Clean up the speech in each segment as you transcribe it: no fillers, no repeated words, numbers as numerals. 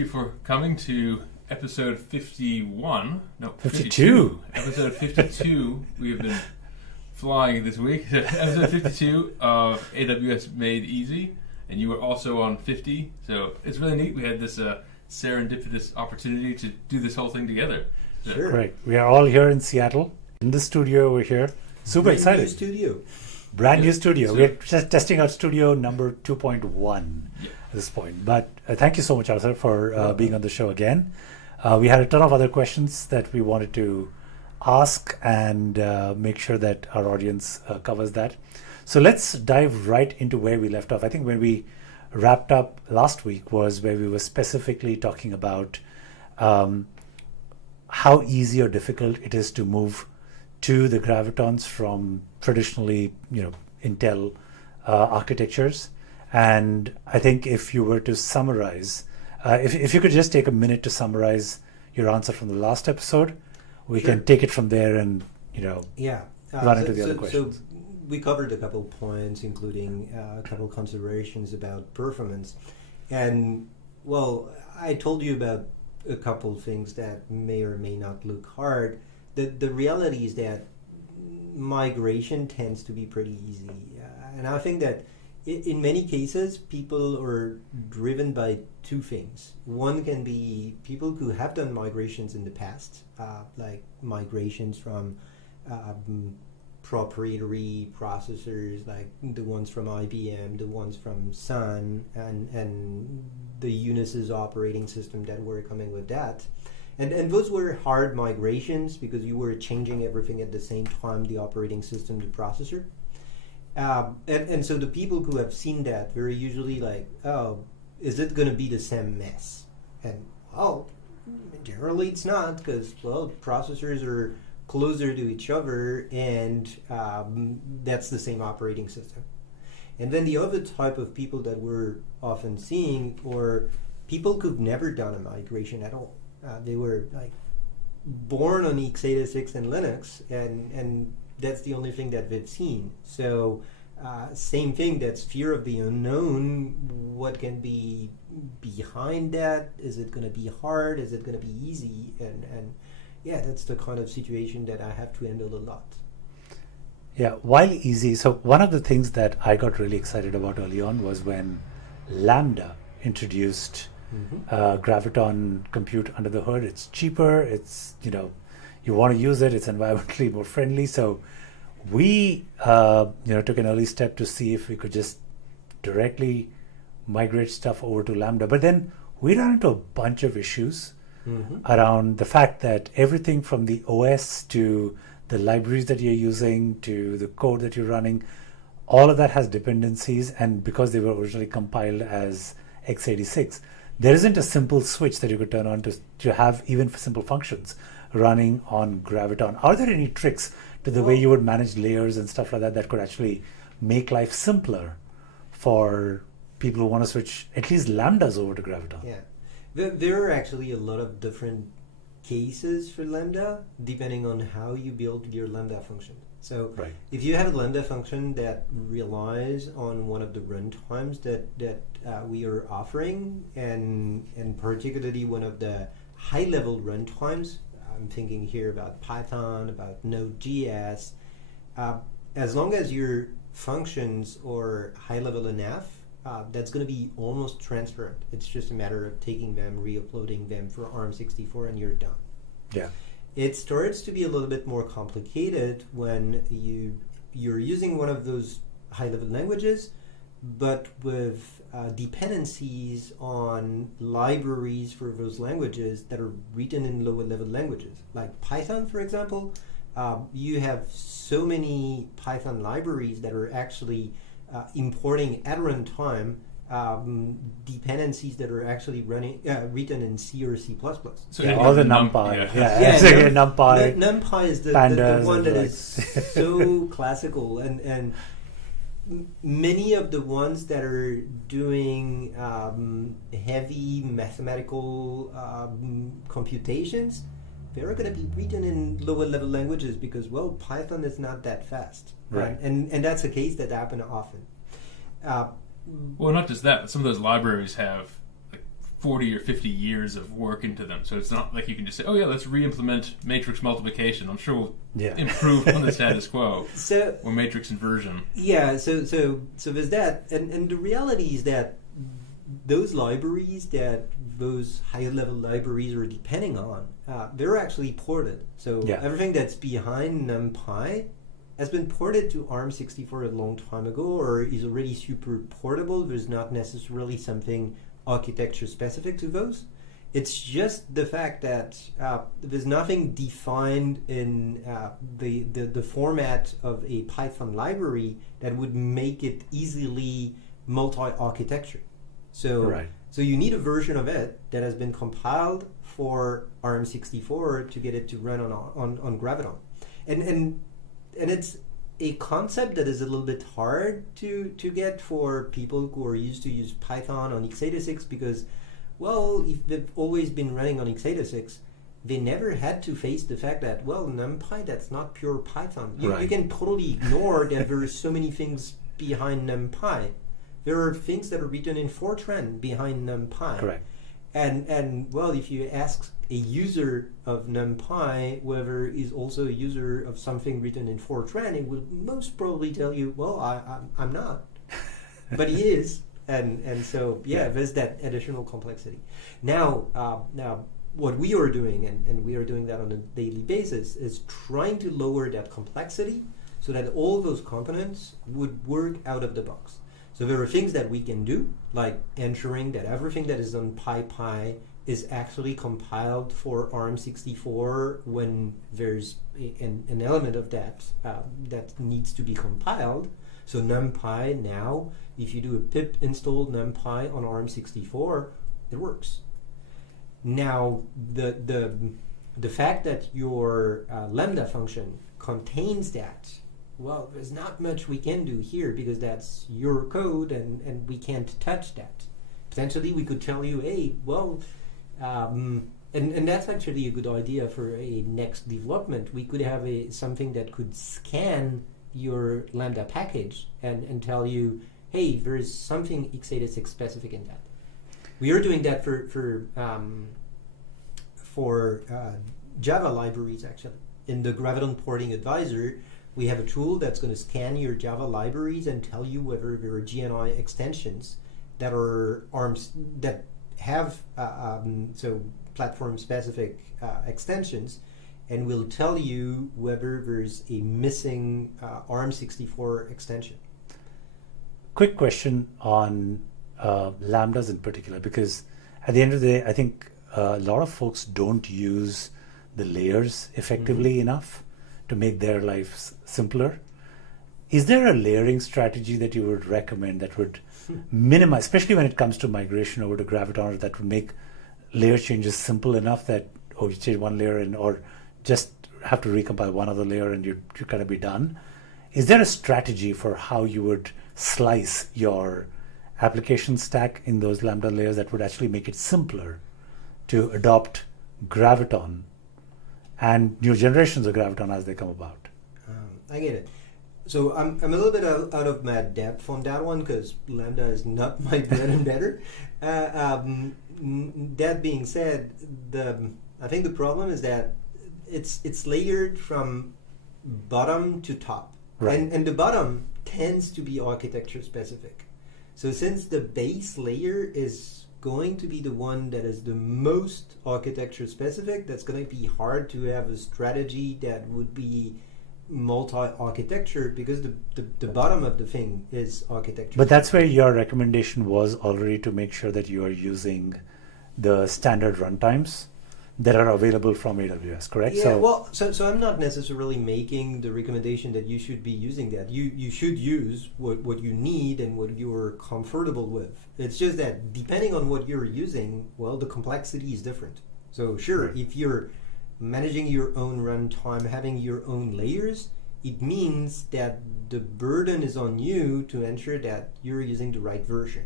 Thank you for coming to episode 51. No, 52. Episode 52. We have been flying this week. Episode 52 of AWS Made Easy. And you were also on 50. So it's really neat. We had this serendipitous opportunity to do this whole thing together. So. Sure. Right. We are all here in Seattle. In the studio over here. Super excited. Brand new studio. We're just testing out studio number 2.1 at this point. But thank you so much, Arthur, for being on the show again. We had a ton of other questions that we wanted to ask and make sure that our audience covers that. So let's dive right into where we left off. I think when we wrapped up last week was where we were specifically talking about how easy or difficult it is to move to the Gravitons from traditionally, Intel architectures. And I think if you were to summarize, if you could just take a minute to summarize your answer from the last episode, we can take it from there and, run into the other questions. So we covered a couple points, including a couple considerations about performance. And, I told you about a couple things that may or may not look hard. The reality is that migration tends to be pretty easy. And I think that in many cases, people are driven by two things. One can be people who have done migrations in the past, like migrations from proprietary processors, like the ones from IBM, the ones from Sun, and the Unisys operating system that were coming with that. And those were hard migrations because you were changing everything at the same time, the operating system, the processor. And so the people who have seen that very usually like, is it going to be the same mess? And, generally it's not because, processors are closer to each other and that's the same operating system. And then the other type of people that we're often seeing are people who've never done a migration at all. They were like born on x86 and Linux, and that's the only thing that they've seen. So same thing, that's fear of the unknown. What can be behind that? Is it going to be hard? Is it going to be easy? And that's the kind of situation that I have to handle a lot. Yeah, while easy, so one of the things that I got really excited about early on was when Lambda introduced Graviton compute under the hood. It's cheaper, it's, you want to use it, it's environmentally more friendly. So we, took an early step to see if we could just directly migrate stuff over to Lambda. But then we ran into a bunch of issues around the fact that everything from the OS to the libraries that you're using to the code that you're running, all of that has dependencies. And because they were originally compiled as x86, there isn't a simple switch that you could turn on to have even simple functions running on Graviton. Are there any tricks to the way you would manage layers and stuff like that that could actually make life simpler for people who want to switch at least Lambdas over to Graviton? Yeah, there are actually a lot of different cases for Lambda depending on how you build your Lambda function. So if you have a Lambda function that relies on one of the runtimes that we are offering, and particularly one of the high-level runtimes, I'm thinking here about Python, about Node.js, as long as your functions are high-level enough, that's going to be almost transparent. It's just a matter of taking them, re-uploading them for ARM64, and you're done. Yeah. It starts to be a little bit more complicated when you're using one of those high-level languages, but with dependencies on libraries for those languages that are written in lower-level languages. Like Python, for example, you have so many Python libraries that are actually importing at runtime dependencies that are actually written in C or C++. So all the NumPy. NumPy. NumPy is the one that is so classical, and many of the ones that are doing heavy mathematical computations, they're going to be written in lower level languages because, Python is not that fast. Right. And that's a case that happens often. Well, not just that, but some of those libraries have like 40 or 50 years of work into them. So it's not like you can just say, oh yeah, let's re-implement matrix multiplication. I'm sure we'll improve on the status quo. Or matrix inversion. Yeah, so there's that. And the reality is that those libraries that those higher level libraries are depending on, they're actually ported. So everything that's behind NumPy has been ported to ARM64 a long time ago, or is already super portable. There's not necessarily something architecture specific to those. It's just the fact that there's nothing defined in the format of a Python library that would make it easily multi-architecture. So you need a version of it that has been compiled for ARM64 to get it to run on Graviton. And it's a concept that is a little bit hard to get for people who are used to use Python on x86, because, well, if they've always been running on x86, they never had to face the fact that, well, NumPy, that's not pure Python. You can totally ignore that there are so many things behind NumPy. There are things that are written in Fortran behind NumPy. Correct. And well, if you ask a user of NumPy whether is also a user of something written in Fortran, it will most probably tell you, well, I'm not. But he is. And so, there's that additional complexity. Now, what we are doing, and we are doing that on a daily basis, is trying to lower that complexity so that all those components would work out of the box. So there are things that we can do, like ensuring that everything that is on PyPy is actually compiled for ARM64 when there's an element of that that needs to be compiled. So NumPy now, if you do a pip install NumPy on ARM64, it works. Now, the fact that your Lambda function contains that, well, there's not much we can do here because that's your code and we can't touch that. Potentially we could tell you, hey, well, and that's actually a good idea for a next development. We could have something that could scan your Lambda package and tell you, hey, there is something x86 specific in that. We are doing that for Java libraries, actually. In the Graviton Porting Advisor, we have a tool that's going to scan your Java libraries and tell you whether there are GNI extensions that are that have so platform-specific extensions, and will tell you whether there's a missing ARM64 extension. Quick question on Lambdas in particular, because at the end of the day, I think a lot of folks don't use the layers effectively enough to make their lives simpler. Is there a layering strategy that you would recommend that would minimize, especially when it comes to migration over to Graviton, that would make layer changes simple enough that, you change one layer or just have to recompile one other layer and you kind of be done? Is there a strategy for how you would slice your application stack in those Lambda layers that would actually make it simpler to adopt Graviton and new generations of Graviton as they come about? I get it. So I'm a little bit out of my depth on that one because Lambda is not my bread and butter. That being said, I think the problem is that it's layered from bottom to top, and the bottom tends to be architecture specific. So since the base layer is going to be the one that is the most architecture specific, that's going to be hard to have a strategy that would be multi-architecture because the bottom of the thing is architecture. But that's where your recommendation was already, to make sure that you are using the standard runtimes that are available from AWS, correct? Yeah, so I'm not necessarily making the recommendation that you should be using that. You should use what you need and what you're comfortable with. It's just that depending on what you're using, well, the complexity is different. So sure, if you're managing your own runtime, having your own layers, it means that the burden is on you to ensure that you're using the right version.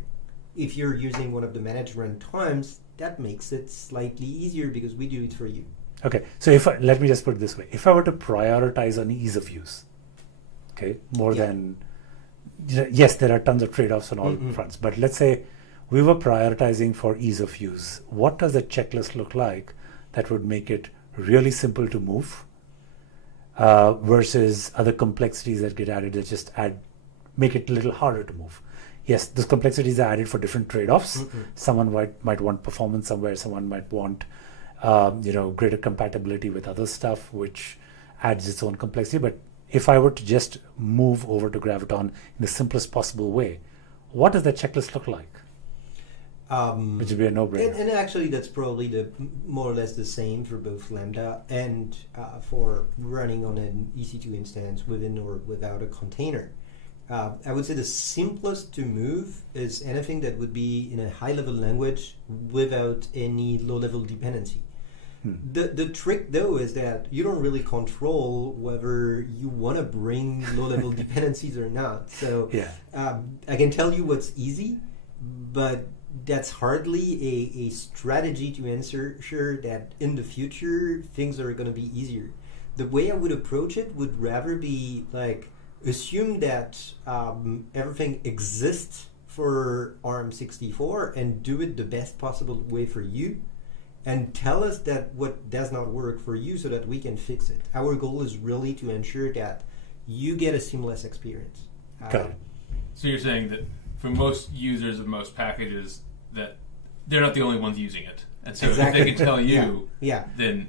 If you're using one of the managed runtimes, that makes it slightly easier because we do it for you. Okay, so let me just put it this way. If I were to prioritize on ease of use, okay, more than, yes, there are tons of trade-offs on all fronts, but let's say we were prioritizing for ease of use. What does a checklist look like that would make it really simple to move versus other complexities that get added that just make it a little harder to move? Yes, those complexities are added for different trade-offs. Mm-hmm. Someone might want performance somewhere, someone might want greater compatibility with other stuff, which adds its own complexity. But if I were to just move over to Graviton in the simplest possible way, what does that checklist look like? Which would be a no-brainer. And actually, that's probably more or less the same for both Lambda and for running on an EC2 instance within or without a container. I would say the simplest to move is anything that would be in a high-level language without any low-level dependency. The trick, though, is that you don't really control whether you want to bring low-level dependencies or not. So I can tell you what's easy, but that's hardly a strategy to ensure that in the future things are going to be easier. The way I would approach it would rather be like assume that everything exists for ARM64 and do it the best possible way for you, and tell us that what does not work for you so that we can fix it. Our goal is really to ensure that you get a seamless experience. Got it. So you're saying that for most users of most packages, that they're not the only ones using it. And so if they can tell you, then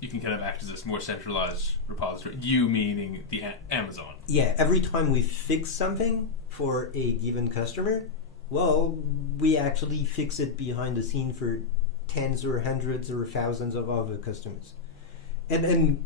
you can kind of act as this more centralized repository. You meaning the Amazon. Yeah, every time we fix something for a given customer, well, we actually fix it behind the scene for tens or hundreds or thousands of other customers. And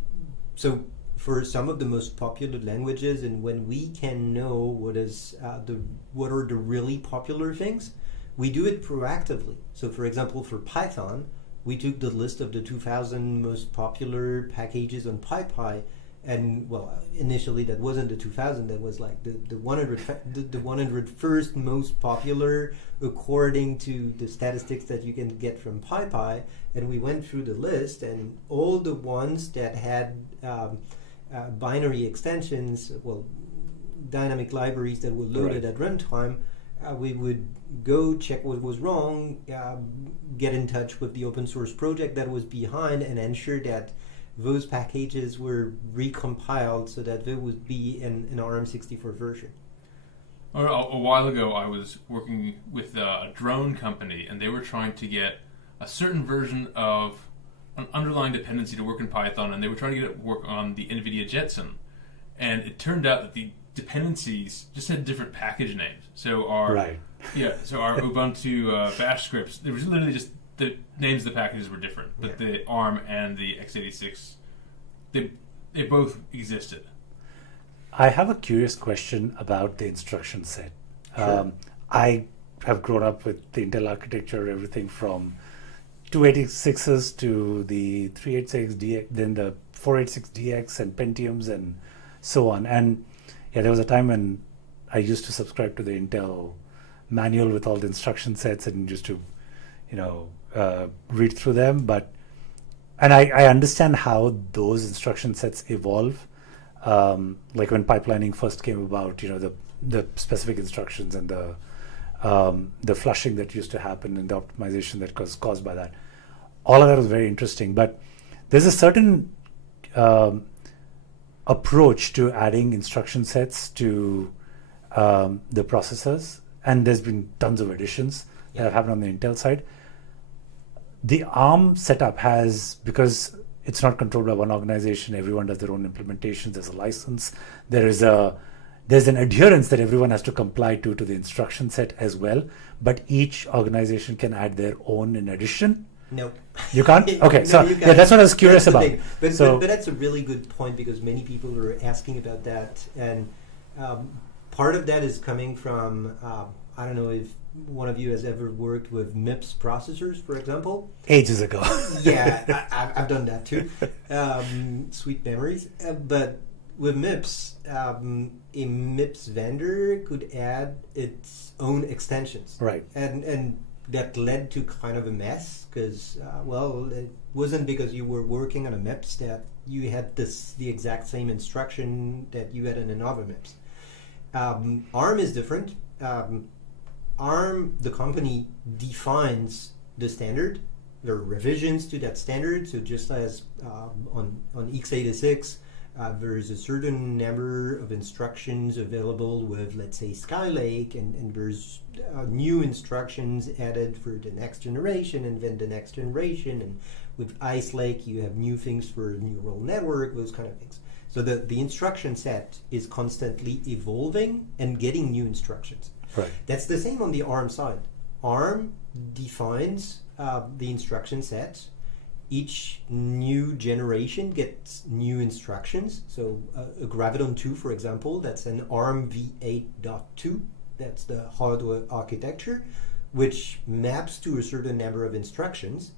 so for some of the most popular languages, and when we can know what are the really popular things, we do it proactively. So for example, for Python, we took the list of the 2,000 most popular packages on PyPy, and well, initially that wasn't the 2,000, that was like the 101st most popular according to the statistics that you can get from PyPy, and we went through the list, and all the ones that had binary extensions, well, dynamic libraries that were loaded at runtime, we would go check what was wrong, get in touch with the open source project that was behind, and ensure that those packages were recompiled so that there would be an ARM64 version. A while ago, I was working with a drone company, and they were trying to get a certain version of an underlying dependency to work in Python, and they were trying to get it to work on the NVIDIA Jetson. And it turned out that the dependencies just had different package names. So our Ubuntu bash scripts, there was literally just the names of the packages were different, but the ARM and the x86, they both existed. I have a curious question about the instruction set. Sure. I have grown up with the Intel architecture, everything from 286s to the 386DX, then the 486DX and Pentiums and so on. And there was a time when I used to subscribe to the Intel manual with all the instruction sets and used to, read through them. And I understand how those instruction sets evolve. Like when pipelining first came about, the specific instructions and the flushing that used to happen and the optimization that was caused by that. All of that was very interesting. But there's a certain approach to adding instruction sets to the processors, and there's been tons of additions that have happened on the Intel side. The ARM setup has, because it's not controlled by one organization, everyone does their own implementations, there's a license, there's an adherence that everyone has to comply to the instruction set as well, but each organization can add their own in addition. Nope. You can't? Okay, No, you can't. that's what I was curious about. But that's a really good point, because many people are asking about that, and part of that is coming from, I don't know if one of you has ever worked with MIPS processors, for example. Ages ago. I've done that too. Sweet memories. But with MIPS, a MIPS vendor could add its own extensions. Right. And that led to kind of a mess, because, it wasn't because you were working on a MIPS that you had the exact same instruction that you had in another MIPS. ARM is different. ARM, the company, defines the standard. There are revisions to that standard. So just as on x86, there's a certain number of instructions available with, let's say, Skylake, and there's new instructions added for the next generation, and then the next generation. And with Ice Lake, you have new things for neural network, those kind of things. So the instruction set is constantly evolving and getting new instructions. Right. That's the same on the ARM side. ARM defines the instruction set. Each new generation gets new instructions. So a Graviton 2, for example, that's an ARM v8.2. That's the hardware architecture, which maps to a certain number of instructions.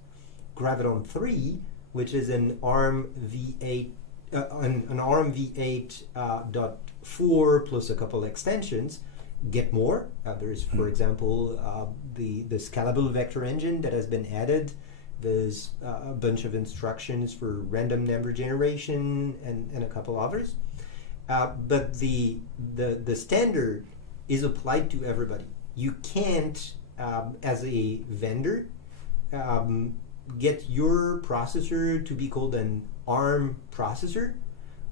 Graviton 3, which is an ARM v8 v8.4 plus a couple extensions, get more. There's, for example, the scalable vector engine that has been added. There's a bunch of instructions for random number generation and a couple others. But the standard is applied to everybody. You can't, as a vendor, get your processor to be called an ARM processor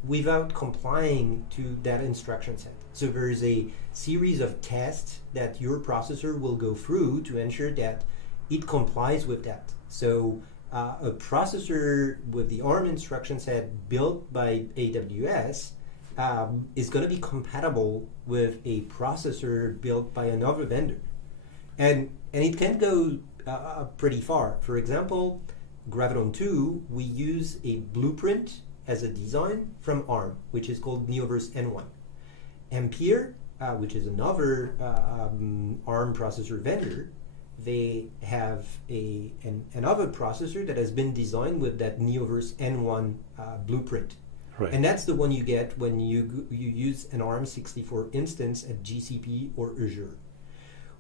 without complying to that instruction set. So there is a series of tests that your processor will go through to ensure that it complies with that. So a processor with the ARM instruction set built by AWS is going to be compatible with a processor built by another vendor. And it can go pretty far. For example, Graviton 2, we use a blueprint as a design from ARM, which is called Neoverse N1. Ampere, which is another ARM processor vendor, they have another processor that has been designed with that Neoverse N1 blueprint. Right. And that's the one you get when you use an ARM64 instance at GCP or Azure.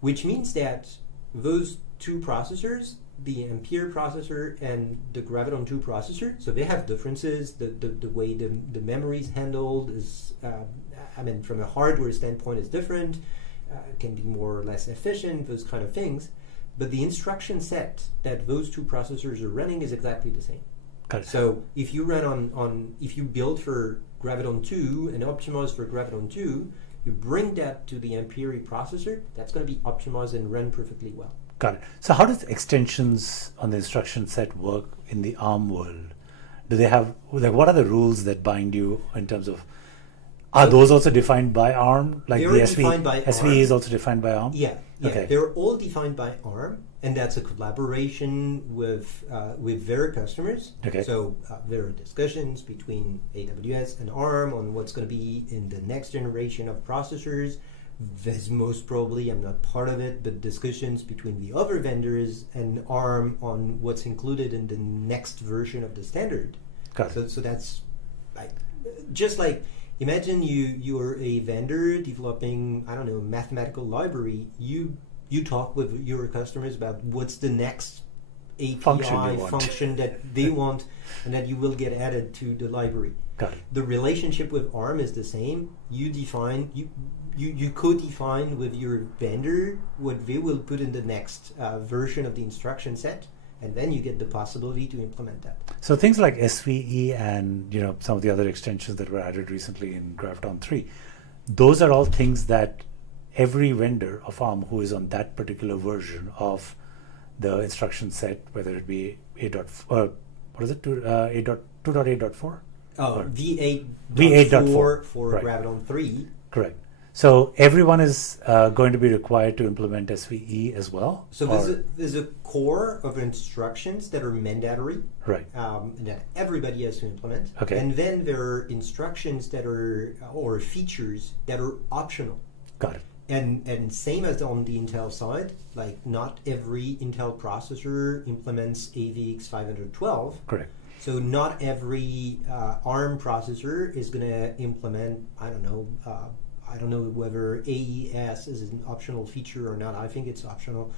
Which means that those two processors, the Ampere processor and the Graviton 2 processor, so they have differences. The way the memory is handled is, from a hardware standpoint, is different. It can be more or less efficient, those kind of things. But the instruction set that those two processors are running is exactly the same. Got it. So if you run if you build for Graviton 2 and optimize for Graviton 2, you bring that to the Ampere processor, that's going to be optimized and run perfectly well. Got it. So how does extensions on the instruction set work in the ARM world? Do they have, what are the rules that bind you in terms of, are those also defined by ARM? Like the SVE is also defined by ARM? Yeah. Okay. They're all defined by ARM, and that's a collaboration with their customers. Okay. So there are discussions between AWS and ARM on what's going to be in the next generation of processors. There's most probably, I'm not part of it, but discussions between the other vendors and ARM on what's included in the next version of the standard. Got it. So that's just like, imagine you're a vendor developing, I don't know, mathematical library. You talk with your customers about what's the next API function that they want and that you will get added to the library. Got it. The relationship with ARM is the same. You co-define with your vendor what they will put in the next version of the instruction set, and then you get the possibility to implement that. So things like SVE and some of the other extensions that were added recently in Graviton 3, those are all things that every vendor of ARM who is on that particular version of the instruction set, whether it be 2.8.4? Oh, V8.4 V8.4 for right. Graviton 3. Correct. So everyone is going to be required to implement SVE as well? So there's a core of instructions that are mandatory, right? That everybody has to implement. Okay. And then there are instructions that are, or features that are optional. Got it. And same as on the Intel side, like not every Intel processor implements AVX 512. Correct. So not every ARM processor is going to implement, I don't know whether AES is an optional feature or not. I think it's optional.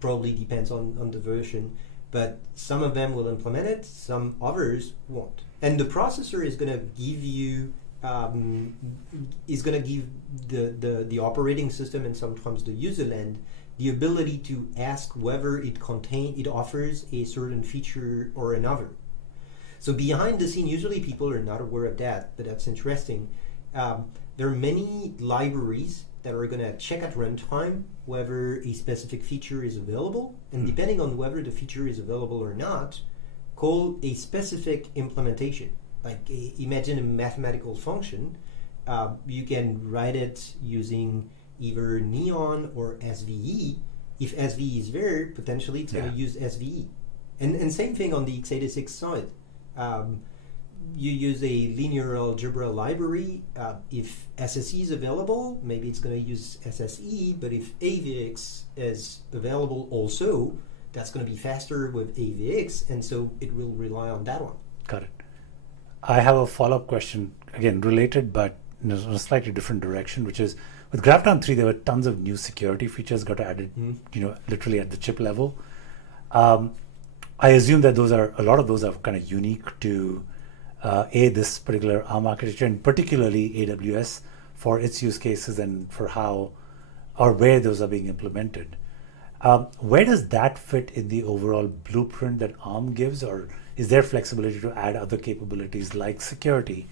Probably depends on the version. But some of them will implement it, some others won't. And the processor is going to give you, the operating system and sometimes the user land the ability to ask whether it offers a certain feature or another. So behind the scene, usually people are not aware of that, but that's interesting. There are many libraries that are going to check at runtime whether a specific feature is available, and depending on whether the feature is available or not, call a specific implementation. Like imagine a mathematical function. You can write it using either Neon or SVE. If SVE is there, potentially it's going to use SVE. And same thing on the x86 side. You use a linear algebra library. If SSE is available, maybe it's going to use SSE, but if AVX is available also, that's going to be faster with AVX, and so it will rely on that one. Got it. I have a follow-up question, again, related, but in a slightly different direction, which is, with Graviton 3, there were tons of new security features got added, literally at the chip level. I assume that a lot of those are kind of unique to this particular ARM architecture, and particularly AWS for its use cases and for how or where those are being implemented. Where does that fit in the overall blueprint that ARM gives, or is there flexibility to add other capabilities like security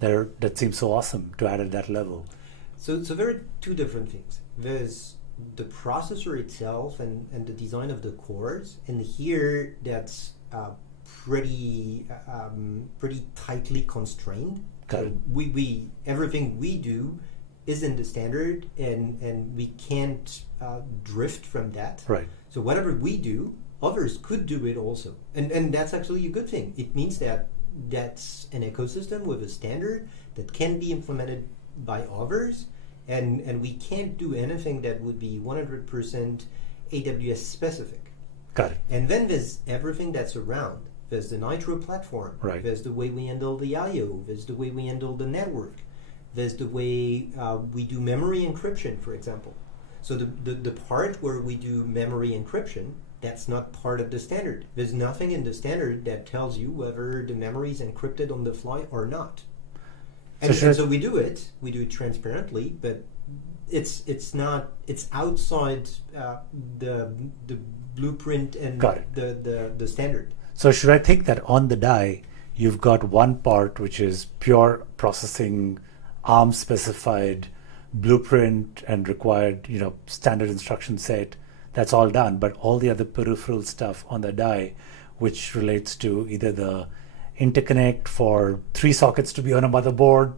that seems so awesome to add at that level? So there are two different things. There's the processor itself and the design of the cores, and here that's pretty tightly constrained. So we everything we do is in the standard, and we can't drift from that. Right. So whatever we do, others could do it also, and that's actually a good thing. It means that that's an ecosystem with a standard that can be implemented by others, and we can't do anything that would be 100% AWS specific. Got it. And then there's everything that's around. There's the Nitro platform. Right. There's the way we handle the I/O. There's the way we handle the network. There's the way we do memory encryption, for example. So the part where we do memory encryption, that's not part of the standard. There's nothing in the standard that tells you whether the memory is encrypted on the fly or not. And so we do it transparently, but it's outside the blueprint and the standard. So should I think that on the die, you've got one part which is pure processing, ARM specified blueprint and required, standard instruction set, that's all done, but all the other peripheral stuff on the die, which relates to either the interconnect for 3 sockets to be on a motherboard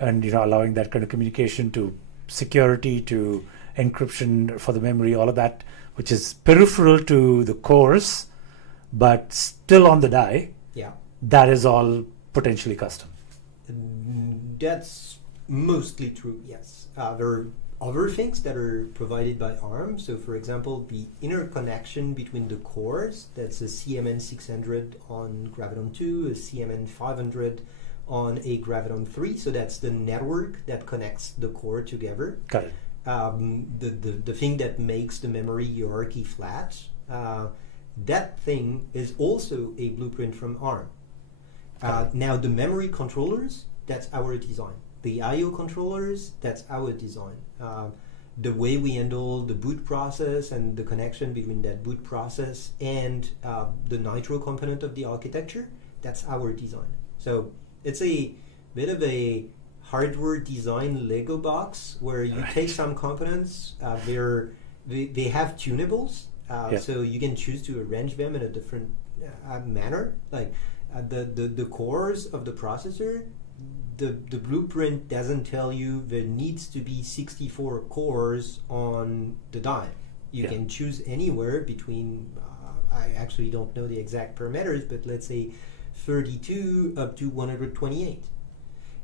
and allowing that kind of communication, to security, to encryption for the memory, all of that, which is peripheral to the cores, but still on the die. Yeah. That is all potentially custom. That's mostly true, yes. There are other things that are provided by ARM. So, for example, the interconnection between the cores, that's a CMN 600 on Graviton 2, a CMN 500 on a Graviton 3. So that's the network that connects the core together. Got it. The thing that makes the memory hierarchy flat, that thing is also a blueprint from ARM. Now, the memory controllers, that's our design. The I/O controllers, that's our design. The way we handle the boot process and the connection between that boot process and the Nitro component of the architecture, that's our design. So it's a bit of a hardware design Lego box where you take some components, they have tunables, so you can choose to arrange them in a different manner. Like the cores of the processor, the blueprint doesn't tell you there needs to be 64 cores on the die. You can choose anywhere between, I actually don't know the exact parameters, but let's say 32 up to 128.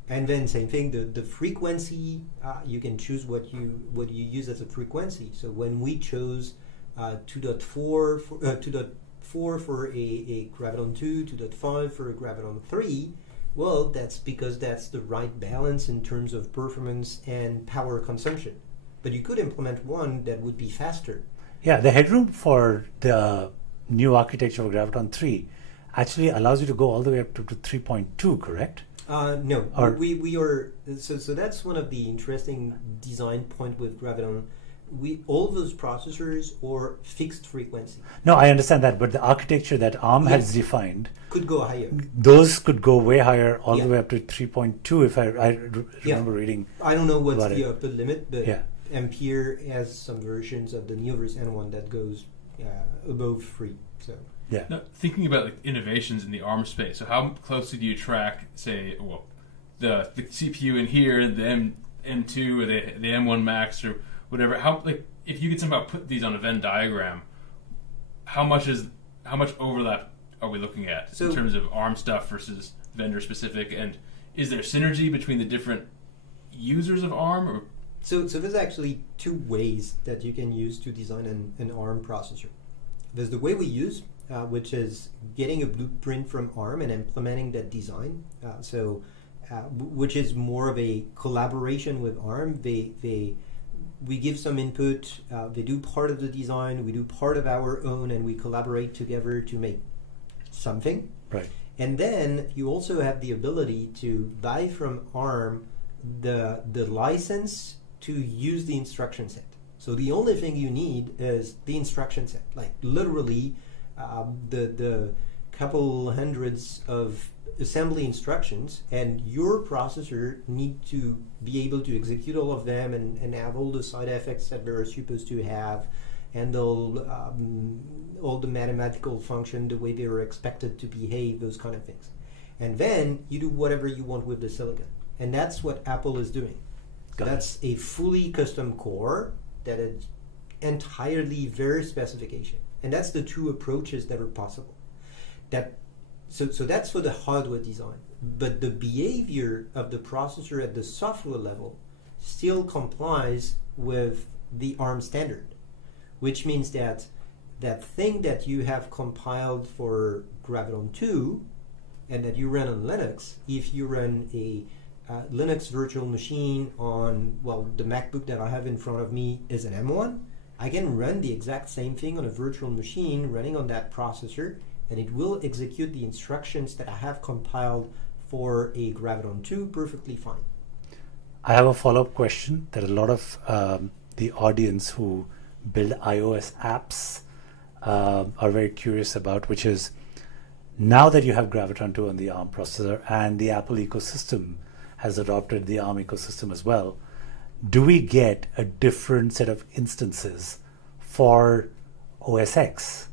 And then same thing, the frequency, you can choose what you use as a frequency. So when we chose 2.4 for a Graviton 2, 2.5 for a Graviton 3, well, that's because that's the right balance in terms of performance and power consumption. But you could implement one that would be faster. Yeah, the headroom for the new architecture of Graviton 3 actually allows you to go all the way up to 3.2, correct? No, we are so that's one of the interesting design point with Graviton all those processors are fixed frequency. No, I understand that, but the architecture that ARM has Yes. defined, Could go higher. those could go way higher, all Yeah. the way up to 3.2. If I remember reading. I don't know what's About the it. upper limit, but Yeah. Ampere has some versions of the Neoverse N1 that goes above 3. So Yeah. Now, thinking about like innovations in the ARM space, so how closely do you track, say, well, the CPU in here, the M2 or the M1 Max or whatever? How, like, if you could somehow put these on a Venn diagram, how much overlap are we looking at So- in terms of ARM stuff versus vendor specific, and is there synergy between the different users of ARM? Or So there's actually two ways that you can use to design an ARM processor. There's the way we use, which is getting a blueprint from ARM and implementing that design. Which is more of a collaboration with ARM. We give some input, they do part of the design, we do part of our own, and we collaborate together to make something. Right. And then you also have the ability to buy from ARM the license to use the instruction set. So the only thing you need is the instruction set, like literally the couple hundreds of assembly instructions, and your processor need to be able to execute all of them and have all the side effects that they're supposed to have, handle all the mathematical function the way they were expected to behave, those kind of things. And then you do whatever you want with the silicon. And that's what Apple is doing. Got it. That's a fully custom core that is entirely their specification. And that's the two approaches that are possible. So that's for the hardware design. But the behavior of the processor at the software level still complies with the ARM standard, which means that that thing that you have compiled for Graviton 2 and that you run on Linux, if you run a Linux virtual machine on, well, the MacBook that I have in front of me is an M1, I can run the exact same thing on a virtual machine running on that processor, and it will execute the instructions that I have compiled for a Graviton 2 perfectly fine. I have a follow-up question that a lot of the audience who build iOS apps are very curious about, which is, now that you have Graviton 2 on the ARM processor and the Apple ecosystem has adopted the ARM ecosystem as well, do we get a different set of instances for OS X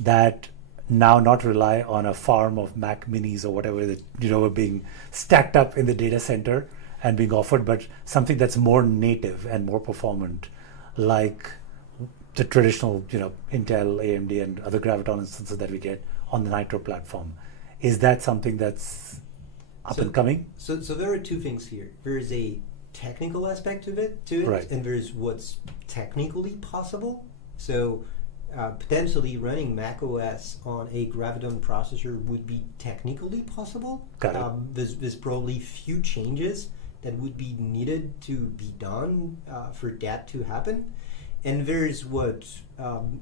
that now not rely on a farm of Mac Minis or whatever that are being stacked up in the data center and being offered, but something that's more native and more performant, like the traditional Intel, AMD, and other Graviton instances that we get on the Nitro platform? Is that something that's up and coming? So there are two things here. There is a technical aspect to it, Right. and there's what's technically possible. So potentially running Mac OS on a Graviton processor would be technically possible. Got it. There's probably few changes that would be needed to be done for that to happen. And there's what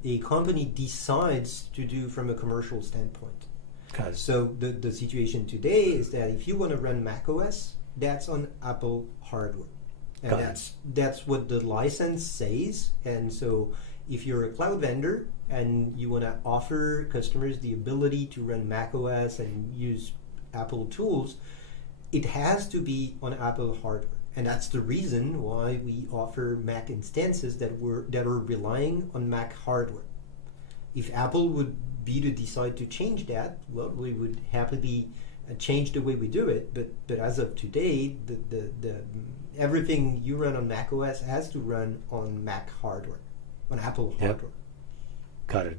a company decides to do from a commercial standpoint. Got it. So the situation today is that if you want to run Mac OS, that's on Apple hardware. And Got it. that's what the license says. And so if you're a cloud vendor and you want to offer customers the ability to run Mac OS and use Apple tools, it has to be on Apple hardware. And that's the reason why we offer Mac instances that are relying on Mac hardware. If Apple would be to decide to change that, well, we would happily change the way we do it. But as of today, the everything you run on Mac OS has to run on Mac hardware, on Apple Yep. hardware. Got it.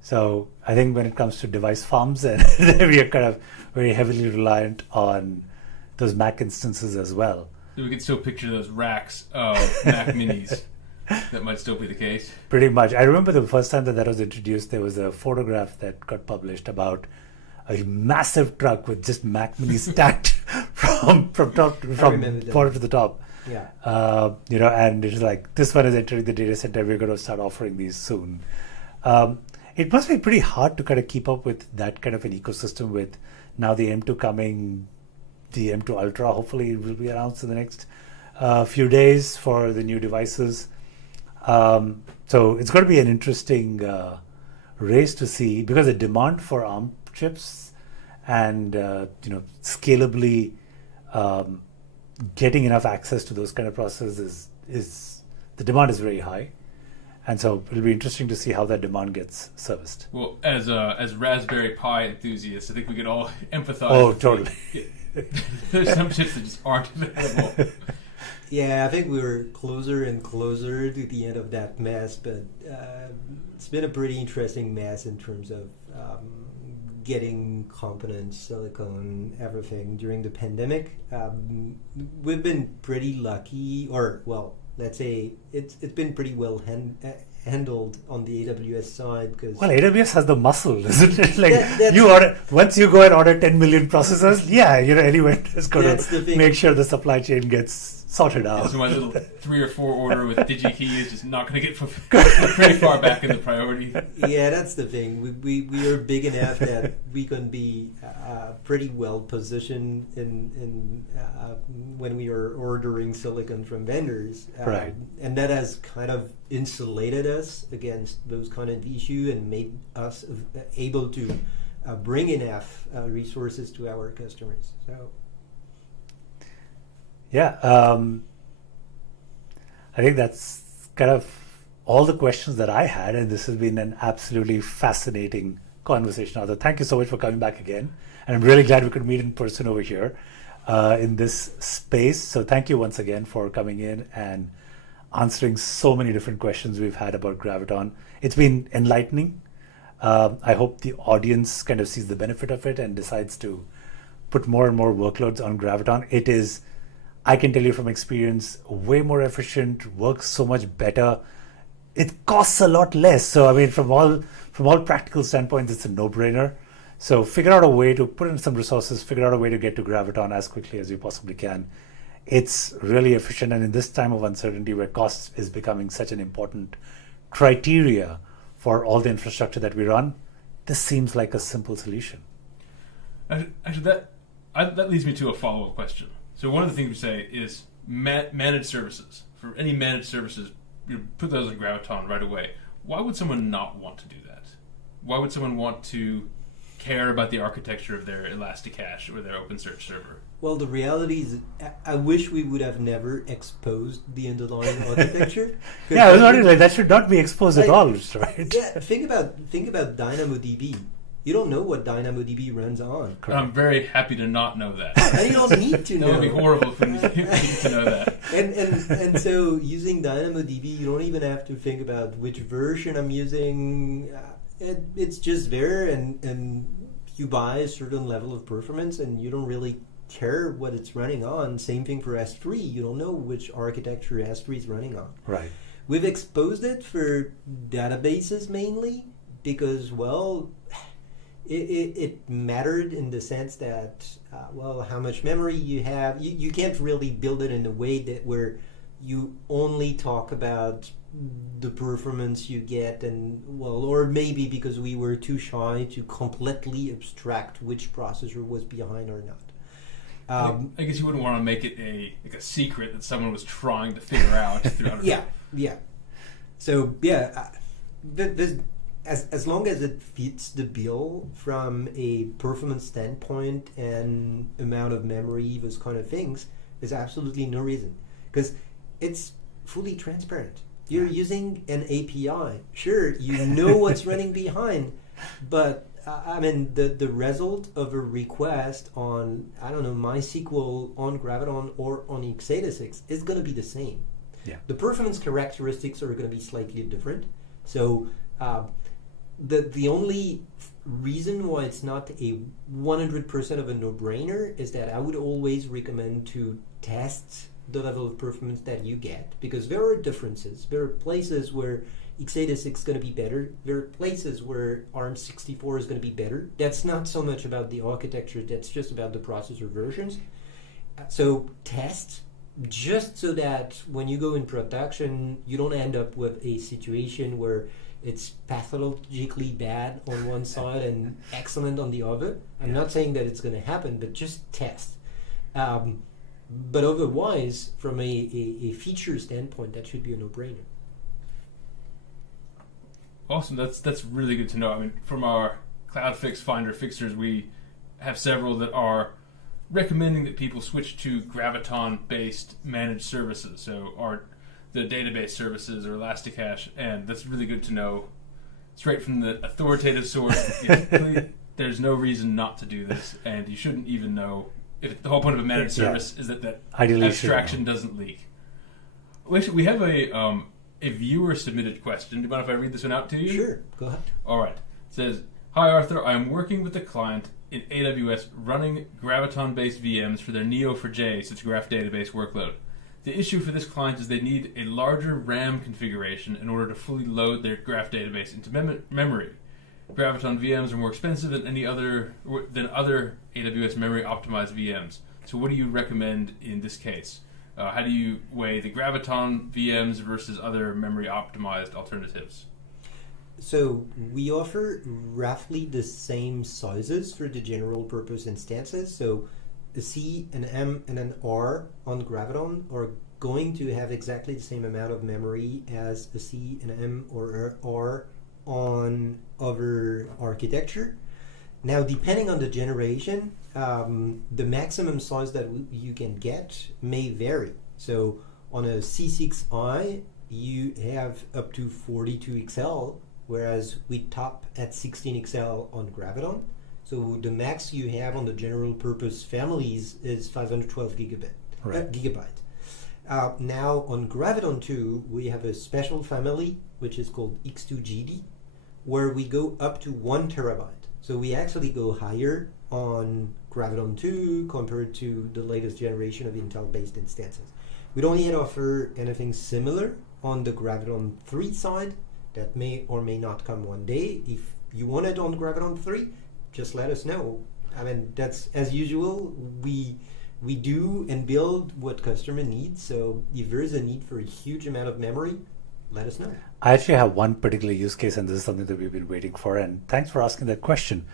So I think when it comes to device farms, and we are kind of very heavily reliant on those Mac instances as well. so we could still picture those racks of Mac Minis. That might still be the case. Pretty much. I remember the first time that was introduced, there was a photograph that got published about a massive truck with just Mac Minis stacked from remember that. bottom to the top. Yeah. And it's like, this one is entering the data center. We're going to start offering these soon. It must be pretty hard to kind of keep up with that kind of an ecosystem with now the M2 coming, the M2 Ultra hopefully will be announced in the next few days for the new devices. So it's going to be an interesting race to see, because the demand for ARM chips and scalably getting enough access to those kind of processes is the demand is very high, and so it'll be interesting to see how that demand gets serviced. Well, as Raspberry Pi enthusiasts, I think we could all empathize. Oh, totally. There's some chips that just aren't available. Yeah, I think we were closer and closer to the end of that mess, but it's been a pretty interesting mess in terms of getting components, silicon, everything during the pandemic. We've been pretty lucky, or well, let's say it's been pretty well handled on the AWS side, because AWS has the muscle, isn't it? Like that's once you go and order 10 million processors, any vendor is going to make sure the supply chain gets sorted out. So my little 3 or 4 order with DigiKey is just not going to get pretty far back in the priority. Yeah, that's the thing. We are big enough that we can be pretty well positioned in when we are ordering silicon from vendors, right? And that has kind of insulated us against those kind of issues and made us able to bring enough resources to our customers. So. Yeah, I think that's kind of all the questions that I had, and this has been an absolutely fascinating conversation. Arthur, thank you so much for coming back again, and I'm really glad we could meet in person over here in this space. So thank you once again for coming in and answering so many different questions we've had about Graviton. It's been enlightening. I hope the audience kind of sees the benefit of it and decides to put more and more workloads on Graviton. It is, I can tell you from experience, way more efficient, works so much better. It costs a lot less. So I mean, from all practical standpoints, it's a no-brainer. So figure out a way to put in some resources, figure out a way to get to Graviton as quickly as you possibly can. It's really efficient, and in this time of uncertainty where cost is becoming such an important criteria for all the infrastructure that we run, this seems like a simple solution. Actually, that leads me to a follow-up question. So one of the things we say is managed services. For any managed services, you put those in Graviton right away. Why would someone not want to do that? Why would someone want to care about the architecture of their Elasticache or their OpenSearch server? Well, the reality is, I wish we would have never exposed the underlying architecture. Yeah, I was wondering, like, that should not be exposed at all, right? Yeah, think about DynamoDB. You don't know what DynamoDB runs on. Correct. I'm very happy to not know that. And you don't need to know. That would be horrible for me to know that. And so using DynamoDB, you don't even have to think about which version I'm using. It's just there, and you buy a certain level of performance, and you don't really care what it's running on. Same thing for S3. You don't know which architecture S3 is running on. Right. We've exposed it for databases mainly because, well, it mattered in the sense that, how much memory you have. You can't really build it in a way that where you only talk about the performance you get, and or maybe because we were too shy to completely abstract which processor was behind or not. I guess you wouldn't want to make it a secret that someone was trying to figure out. Yeah. So as long as it fits the bill from a performance standpoint and amount of memory, those kind of things, there's absolutely no reason, because it's fully transparent. You're using an API. Sure, you know what's running behind, but the result of a request on, MySQL, on Graviton, or on x86 is going to be the same. Yeah. The performance characteristics are going to be slightly different. So the only reason why it's not a 100% of a no-brainer is that I would always recommend to test the level of performance that you get, because there are differences. There are places where x86 is going to be better. There are places where ARM64 is going to be better. That's not so much about the architecture, that's just about the processor versions. So test, just so that when you go in production, you don't end up with a situation where it's pathologically bad on one side and excellent on the other. I'm not saying that it's going to happen, but just test. But otherwise, from a feature standpoint, that should be a no-brainer. Awesome. That's really good to know. I mean, from our CloudFix Finder fixers, we have several that are recommending that people switch to Graviton-based managed services. So the database services or Elasticache, and that's really good to know straight from the authoritative source. There's no reason not to do this, and you shouldn't even know. If the whole point of a managed service is that ideally abstraction doesn't leak. Actually, we have a viewer submitted question. Do you mind if I read this one out to you? Sure, go ahead. All right. It says, "Hi Arthur, I am working with a client in AWS running Graviton-based VMs for their Neo4j, such graph database workload. The issue for this client is they need a larger RAM configuration in order to fully load their graph database into memory. Graviton VMs are more expensive than other AWS memory optimized VMs. So what do you recommend in this case? How do you weigh the Graviton VMs versus other memory optimized alternatives?" So we offer roughly the same sizes for the general purpose instances. So a C, an M, and an R on Graviton are going to have exactly the same amount of memory as a C, an M, or an R on other architecture. Now, depending on the generation, the maximum size that you can get may vary. So on a C6i, you have up to 42XL, whereas we top at 16XL on Graviton. So the max you have on the general purpose families is 512 gigabyte. Now on Graviton 2, we have a special family, which is called X2GD, where we go up to 1 terabyte. So we actually go higher on Graviton 2 compared to the latest generation of Intel-based instances. We don't yet offer anything similar on the Graviton 3 side. That may or may not come one day. If you want it on Graviton 3, just let us know. I mean, that's as usual. We do and build what customer needs. So if there is a need for a huge amount of memory, let us know. I actually have one particular use case, and this is something that we've been waiting for. And thanks for asking that question,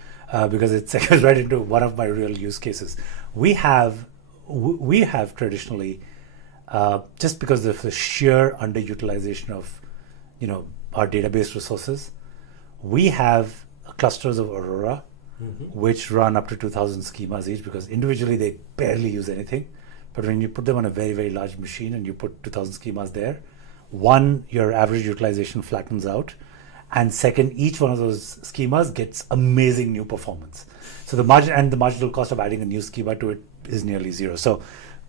because it goes right into one of my real use cases. We have traditionally, just because of the sheer underutilization of, our database resources, we have clusters of Aurora, which run up to 2,000 schemas each, because individually they barely use anything. But when you put them on a very, very large machine and you put 2,000 schemas there, one, your average utilization flattens out, and second, each one of those schemas gets amazing new performance. So the marginal cost of adding a new schema to it is nearly zero. So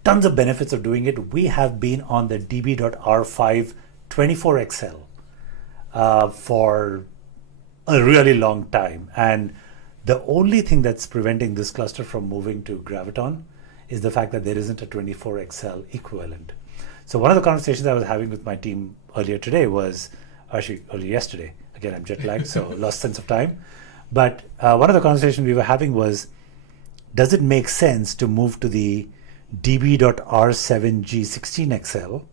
tons of benefits of doing it. We have been on the db.r5 24XL for a really long time, and the only thing that's preventing this cluster from moving to Graviton is the fact that there isn't a 24XL equivalent. So one of the conversations I was having with my team earlier today was, actually earlier yesterday, again I'm jet lagged, so lost sense of time, but one of the conversations we were having was, does it make sense to move to the db.r7g 16XL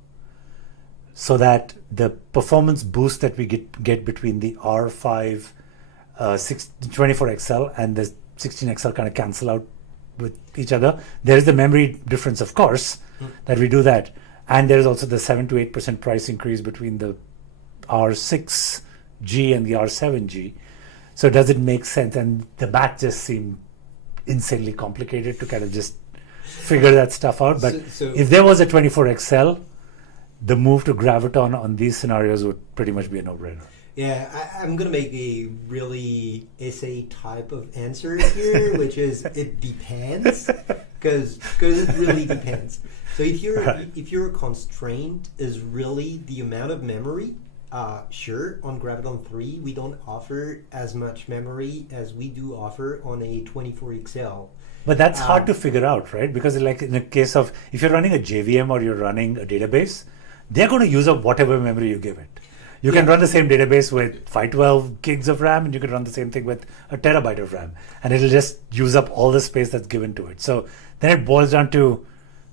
so that the performance boost that we get between the R5 24XL and the 16XL kind of cancel out with each other? There is the memory difference, of course, that we do that. And there is also the 7 to 8% price increase between the R6G and the R7G. So does it make sense? And the math just seemed insanely complicated to kind of just figure that stuff out. But if there was a 24XL, the move to Graviton on these scenarios would pretty much be a no-brainer. Yeah, I'm going to make a really essay type of answer here, which is it depends, because it really depends. So if your constraint is really the amount of memory, sure, on Graviton 3 we don't offer as much memory as we do offer on a 24XL. But that's hard to figure out, right? Because like in the case of, if you're running a JVM or you're running a database, they're going to use up whatever memory you give it. You can run the same database with 512 gigs of RAM, and you can run the same thing with a terabyte of RAM, and it'll just use up all the space that's given to it. So then it boils down to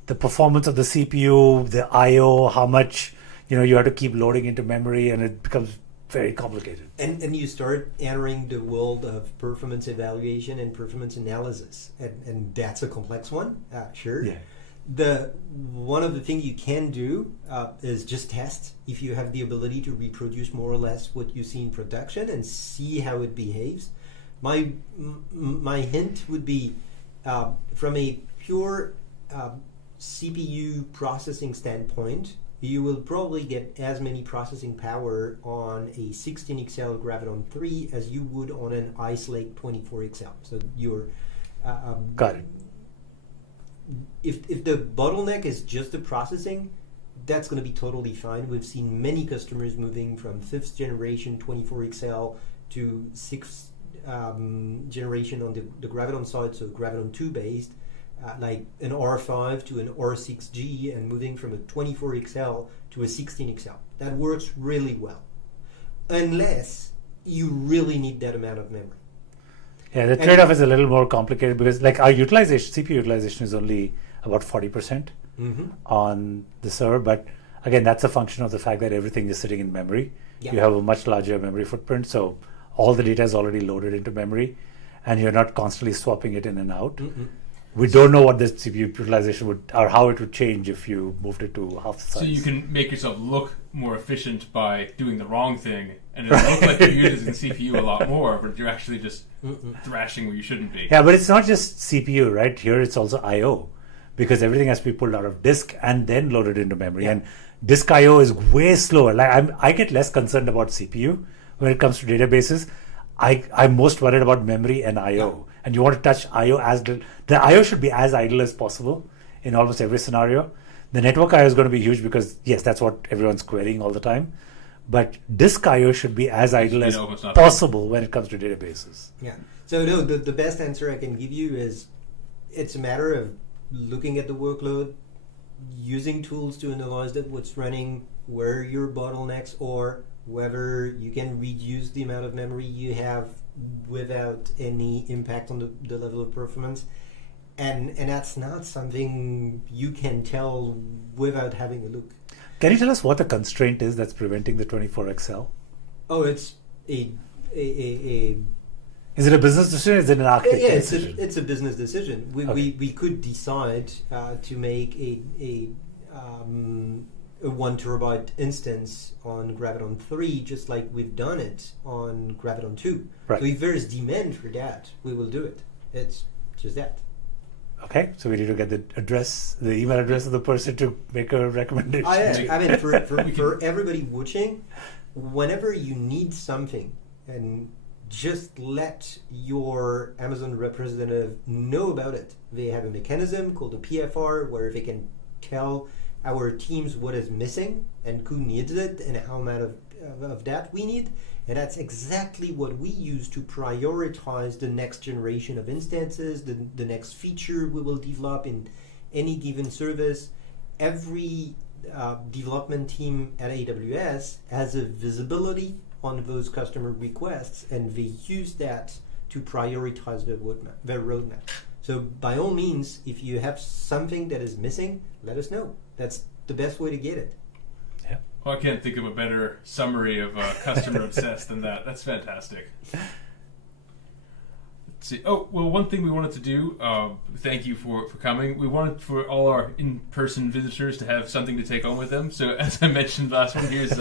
the performance of the CPU, the I/O, how much you have to keep loading into memory, and it becomes very complicated. And you start entering the world of performance evaluation and performance analysis, and that's a complex one, sure. Yeah. One of the things you can do is just test if you have the ability to reproduce more or less what you see in production and see how it behaves. My hint would be from a pure CPU processing standpoint, you will probably get as many processing power on a 16XL Graviton 3 as you would on an Ice Lake 24XL. So you're Got it. If the bottleneck is just the processing, that's going to be totally fine. We've seen many customers moving from 5th generation 24XL to 6th generation on the Graviton side, so Graviton 2 based, like an R5 to an R6G, and moving from a 24XL to a 16XL. That works really well, unless you really need that amount of memory. Yeah, the trade-off is a little more complicated because like our utilization, CPU utilization is only about 40% on the server. But again, that's a function of the fact that everything is sitting in memory. Yeah. You have a much larger memory footprint. So all the data is already loaded into memory and you're not constantly swapping it in and out. We don't know what the CPU utilization would, or how it would change if you moved it to half the size. So you can make yourself look more efficient by doing the wrong thing, and it'll look like you're using CPU a lot more, but you're actually just thrashing where you shouldn't be. Yeah, but it's not just CPU, right? Here it's also I/O, because everything has to be pulled out of disk and then loaded into memory. Yeah. And disk I/O is way slower. Like I get less concerned about CPU when it comes to databases. I'm most worried about memory and I/O. And you want to touch I/O as the I/O should be as idle as possible in almost every scenario. The network I/O is going to be huge because yes, that's what everyone's querying all the time. But disk I/O should be as idle as possible when it comes to databases. Yeah. So no, the best answer I can give you is it's a matter of looking at the workload, using tools to analyze that what's running, where your bottlenecks are, whether you can reduce the amount of memory you have without any impact on the level of performance. And that's not something you can tell without having a look. Can you tell us what the constraint is that's preventing the 24XL? Oh, it's a Is it a business decision? Is it an architecture yeah, decision? it's a business decision. We could decide to make a 1 terabyte instance on Graviton 3, just like we've done it on Graviton 2. Right. So if there's demand for that, we will do it. It's just that. Okay, so we need to get the email address of the person to make a recommendation. I mean, for everybody watching, whenever you need something, and just let your Amazon representative know about it. They have a mechanism called a PFR where they can tell our teams what is missing and who needs it and how amount of that we need. And that's exactly what we use to prioritize the next generation of instances, the next feature we will develop in any given service. Every development team at AWS has a visibility on those customer requests, and they use that to prioritize their roadmap. So by all means, if you have something that is missing, let us know. That's the best way to get it. Well, I can't think of a better summary of customer obsessed than that. That's fantastic. Let's see. Oh, well, one thing we wanted to do, thank you for coming. We wanted for all our in-person visitors to have something to take home with them. So as I mentioned last one, here's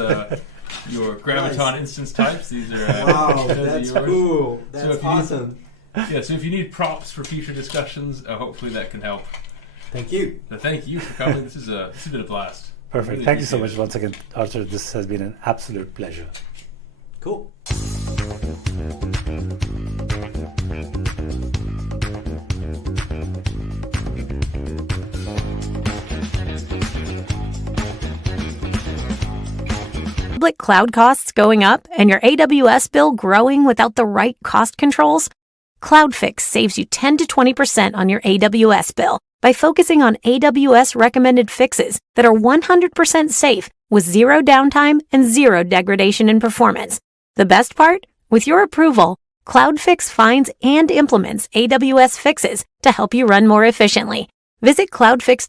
your Graviton instance types. These are wow, that's cool. That's awesome. So if you need props for future discussions, hopefully that can help. Thank you. So thank you for coming. This has been a blast. Perfect. Really Thank you so much once again, Arthur. This has been an absolute pleasure. Cool. Public cloud costs going up and your AWS bill growing without the right cost controls? CloudFix saves you 10 to 20% on your AWS bill by focusing on AWS recommended fixes that are 100% safe with zero downtime and zero degradation in performance. The best part? With your approval, CloudFix finds and implements AWS fixes to help you run more efficiently. Visit cloudfix